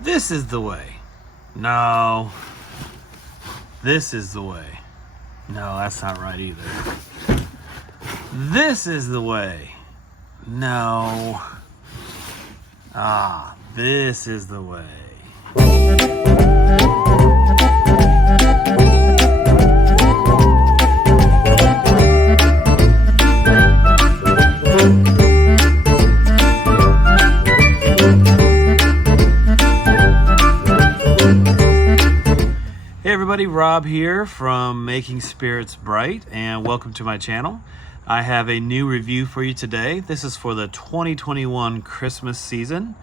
This is the way. No. This is the way. No, that's not right either. This is the way. No. Ah, this is the way. Hey everybody, Rob here from Making Spirits Bright, and welcome to my channel. I have a new review for you today. This is for the 2021 Christmas season.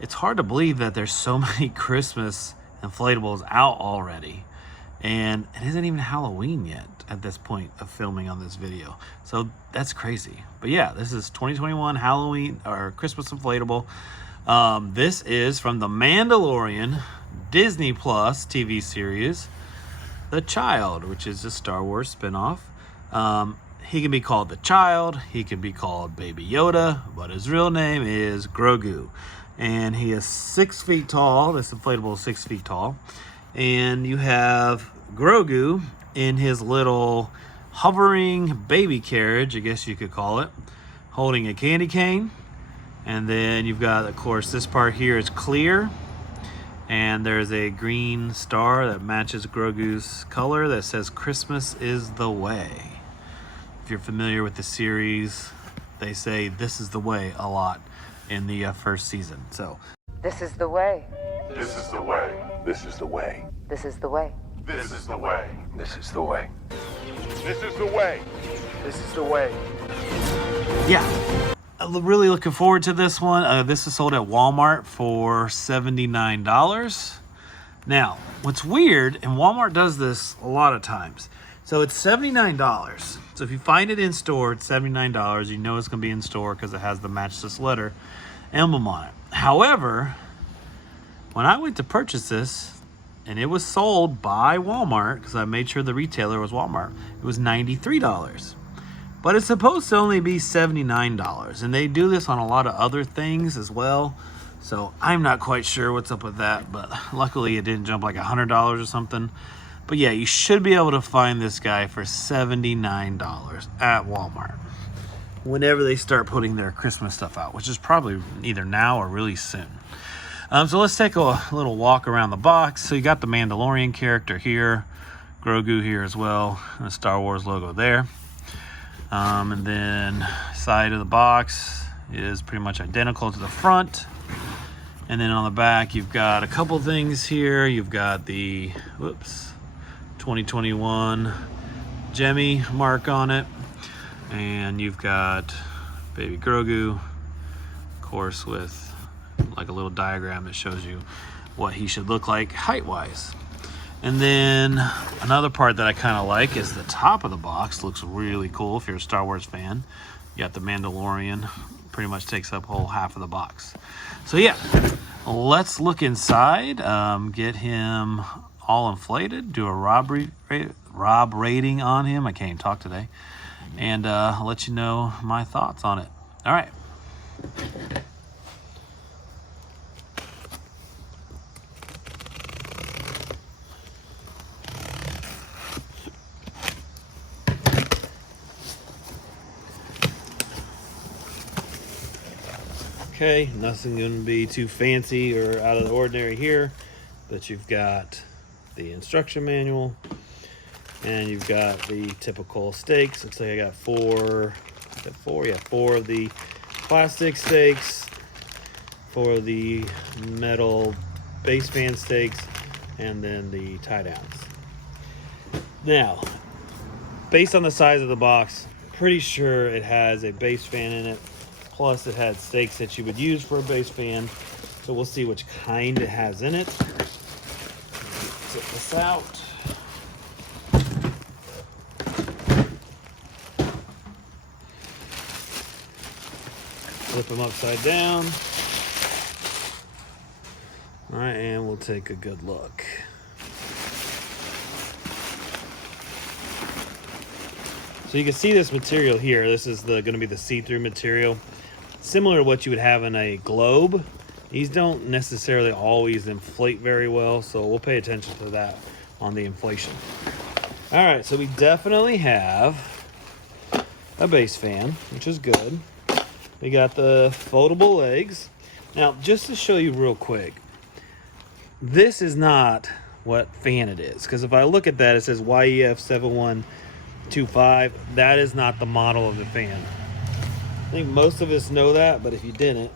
It's hard to believe that there's so many Christmas inflatables out already, and it isn't even Halloween yet at this point of filming on this video. So that's crazy. But yeah, this is 2021 Halloween or Christmas inflatable. This is from the Mandalorian Disney Plus TV series, The Child, which is a Star Wars spinoff. He can be called the Child, he can be called Baby Yoda, but his real name is Grogu. And he is 6 feet tall. This inflatable is 6 feet tall. And you have Grogu in his little hovering baby carriage, I guess you could call it, holding a candy cane. And then you've got, of course, this part here is clear. And there's a green star that matches Grogu's color that says Christmas is the way. If you're familiar with the series, they say this is the way a lot in the first season. So this is the way. This is the way. This is the way. This is the way. This is the way. This is the way. This is the way. This is the way. yeah, I'm really looking forward to this one. This is sold at Walmart for $79. Now, what's weird, and Walmart does this a lot of times, so it's $79. So if you find it in store, it's $79. You know it's going to be in store because it has the Match This Letter emblem on it. However, when I went to purchase this, and it was sold by Walmart, because I made sure the retailer was Walmart, it was $93. But it's supposed to only be $79. And they do this on a lot of other things as well. So I'm not quite sure what's up with that. But luckily it didn't jump like $100 or something. But yeah, you should be able to find this guy for $79 at Walmart whenever they start putting their Christmas stuff out, which is probably either now or really soon. So let's take a little walk around the box. So you got the Mandalorian character here, Grogu here as well, and the Star Wars logo there. And then side of the box is pretty much identical to the front. And then on the back, you've got a couple things here. You've got the, 2021 Jemmy mark on it. And you've got baby Grogu, of course, with like a little diagram that shows you what he should look like height-wise. And then another part that I kind of like is the top of the box. Looks really cool if you're a Star Wars fan. You got the Mandalorian, pretty much takes up whole half of the box. So yeah, let's look inside, get him all inflated, do a Rob rating on him. I can't even talk today. And I'll let you know my thoughts on it. All right. Okay, nothing going to be too fancy or out of the ordinary here, but you've got the instruction manual and you've got the typical stakes. Looks like I got four of the plastic stakes, 4 of the metal base fan stakes, and then the tie downs. Now, based on the size of the box, pretty sure it has a base fan in it. Plus it had stakes that you would use for a base fan. So we'll see which kind it has in it. Set this out. Flip them upside down. All right, and we'll take a good look. So you can see this material here. This is going to be the see-through material. Similar to what you would have in a globe. These don't necessarily always inflate very well, so we'll pay attention to that on the inflation. All right, so we definitely have a base fan, which is good. We got the foldable legs. Now, just to show you real quick, this is not what fan it is, because if I look at that, it says YEF 7125. That is not the model of the fan. I think most of us know that, but if you didn't,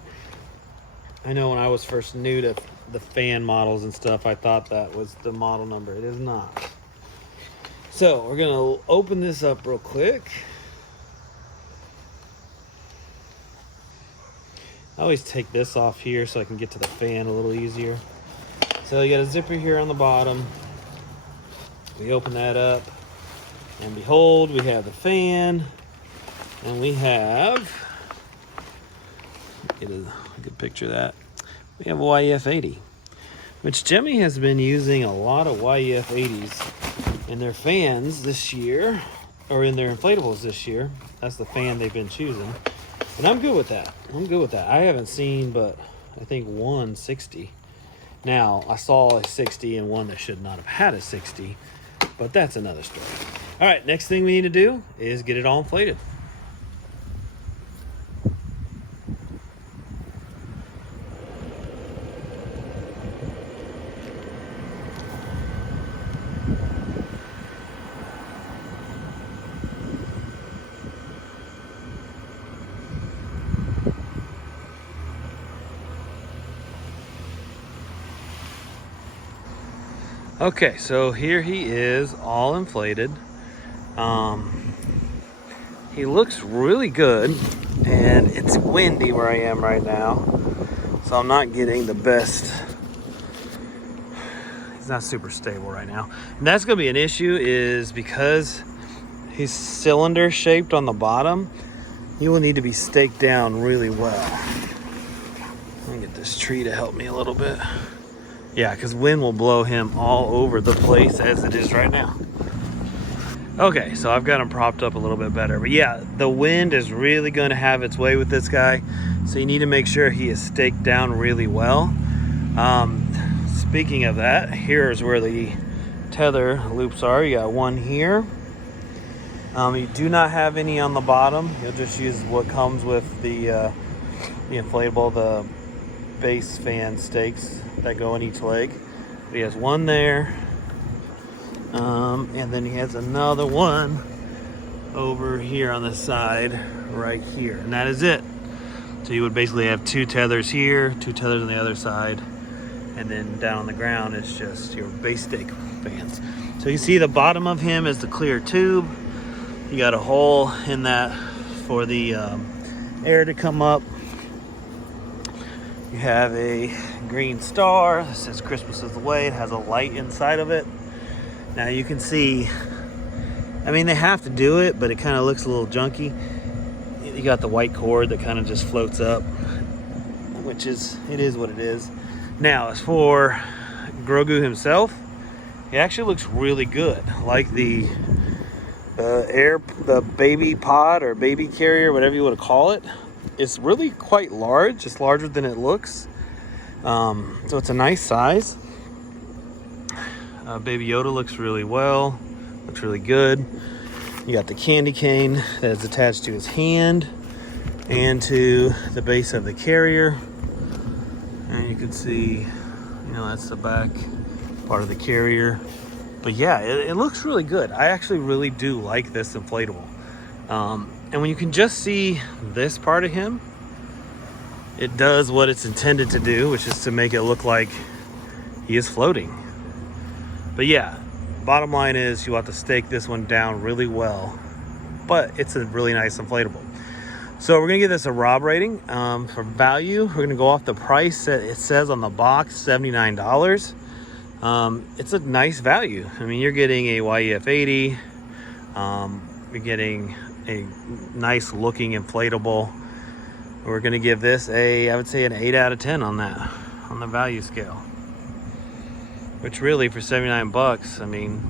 I know when I was first new to the fan models and stuff, I thought that was the model number. It is not. So we're gonna open this up real quick. I always take this off here so I can get to the fan a little easier. So you got a zipper here on the bottom. We open that up, and behold, we have the fan, and we have, get a good picture of that. We have a YEF 80, which Jimmy has been using a lot of YEF 80s in their fans this year, or in their inflatables this year. That's the fan they've been choosing. And I'm good with that. I haven't seen, but I think 160. Now, I saw a 60 and one that should not have had a 60, but that's another story. All right, next thing we need to do is get it all inflated. Okay, so here he is, all inflated. He looks really good, and it's windy where I am right now, so I'm not getting the best. He's not super stable right now, and that's gonna be an issue, is because he's cylinder shaped on the bottom. He will need to be staked down really well. Let me get this tree to help me a little bit. Yeah, because wind will blow him all over the place as it is right now. Okay, so I've got him propped up a little bit better. But yeah, the wind is really going to have its way with this guy. So you need to make sure he is staked down really well. Speaking of that, here's where the tether loops are. You got one here. You do not have any on the bottom. You'll just use what comes with the inflatable, the base fan stakes that go in each leg. He has one there, and then he has another one over here on the side right here, and that is it. So you would basically have two tethers here, two tethers on the other side, and then down on the ground it's just your base stake fans. So you see the bottom of him is the clear tube. You got a hole in that for the air to come up. You have a green star that says Christmas is the way. It has a light inside of it. Now you can see, I mean, they have to do it, but it kind of looks a little junky. You got the white cord that kind of just floats up, which is, it is what it is. Now, as for Grogu himself, he actually looks really good. Like the baby pod or baby carrier, whatever you want to call it. It's really quite large. It's larger than it looks. So it's a nice size. Baby Yoda looks really well. Looks really good. You got the candy cane that is attached to his hand and to the base of the carrier. And you can see, you know, that's the back part of the carrier. But yeah, it looks really good. I actually really do like this inflatable. And when you can just see this part of him, it does what it's intended to do, which is to make it look like he is floating. But yeah, bottom line is you have to stake this one down really well, but it's a really nice inflatable. So we're gonna give this a Rob rating. For value, we're gonna go off the price that it says on the box, $79. It's a nice value. I mean, you're getting a YEF 80, you're getting a nice looking inflatable. We're gonna give this I would say an 8 out of 10 on that, on the value scale. Which really for 79 bucks, I mean,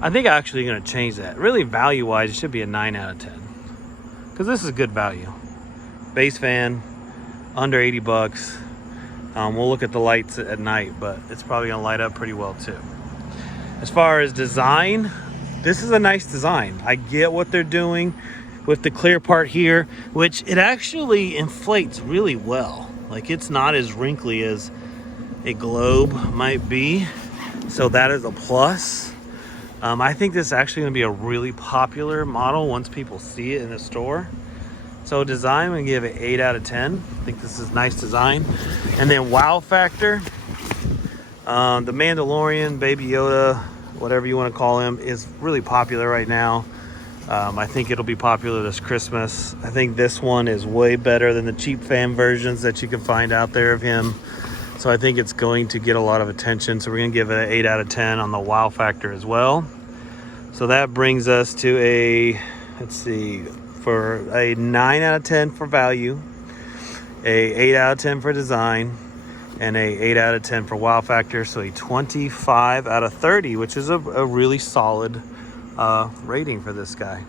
I think I'm actually gonna change that. Really value wise, it should be a 9 out of 10. Because this is good value. Base fan, under 80 bucks. We'll look at the lights at night, but it's probably gonna light up pretty well too. As far as design, this is a nice design. I get what they're doing with the clear part here, which it actually inflates really well. Like, it's not as wrinkly as a globe might be, so that is a plus. I think this is actually going to be a really popular model once people see it in the store. So design, I'm going to give it 8 out of 10. I think this is nice design. And then wow factor, the Mandalorian, Baby Yoda, whatever you want to call him, is really popular right now. I think it'll be popular this Christmas. I think this one is way better than the cheap fan versions that you can find out there of him. So I think it's going to get a lot of attention. So we're going to give it an 8 out of 10 on the wow factor as well. So that brings us to a, let's see, for a 9 out of 10 for value, a 8 out of 10 for design, and a 8 out of 10 for wow factor. So a 25 out of 30, which is a really solid rating for this guy.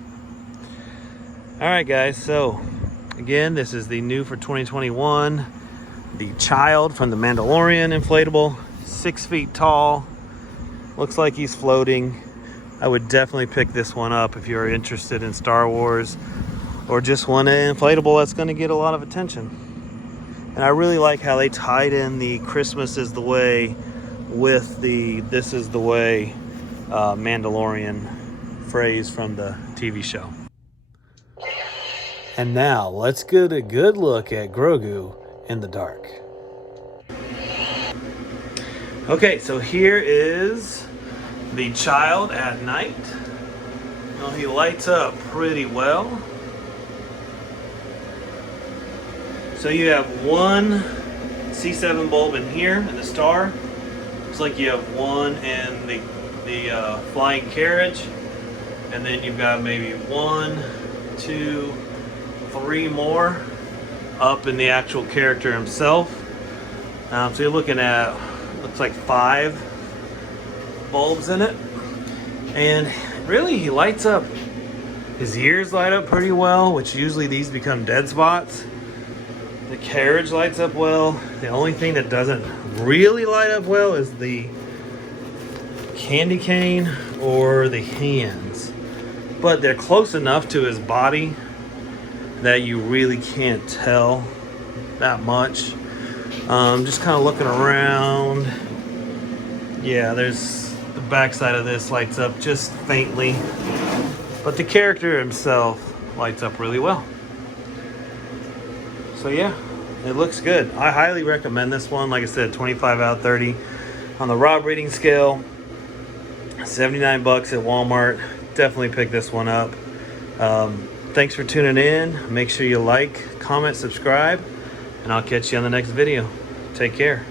All right, guys. So again, this is the new for 2021, the child from the Mandalorian inflatable, 6 feet tall. Looks like he's floating. I would definitely pick this one up if you're interested in Star Wars or just want an inflatable that's going to get a lot of attention. And I really like how they tied in the Christmas is the way with the This is the way Mandalorian phrase from the TV show. And now let's get a good look at Grogu in the dark. Okay, so here is the child at night. Well, he lights up pretty well. So you have one C7 bulb in here in the star. Looks like you have one in the flying carriage, and then you've got maybe 1, 2, 3 more up in the actual character himself. So you're looking at, looks like 5 bulbs in it, and really he lights up. His ears light up pretty well, which usually these become dead spots. The carriage lights up well. The only thing that doesn't really light up well is the candy cane or the hands, but they're close enough to his body that you really can't tell that much. Just kind of looking around. Yeah, there's the backside of this lights up just faintly, but the character himself lights up really well. So yeah, it looks good. I highly recommend this one. Like I said, 25 out of 30 on the Rob rating scale. 79 bucks at Walmart. Definitely pick this one up. Thanks for tuning in. Make sure you like, comment, subscribe, and I'll catch you on the next video. Take care.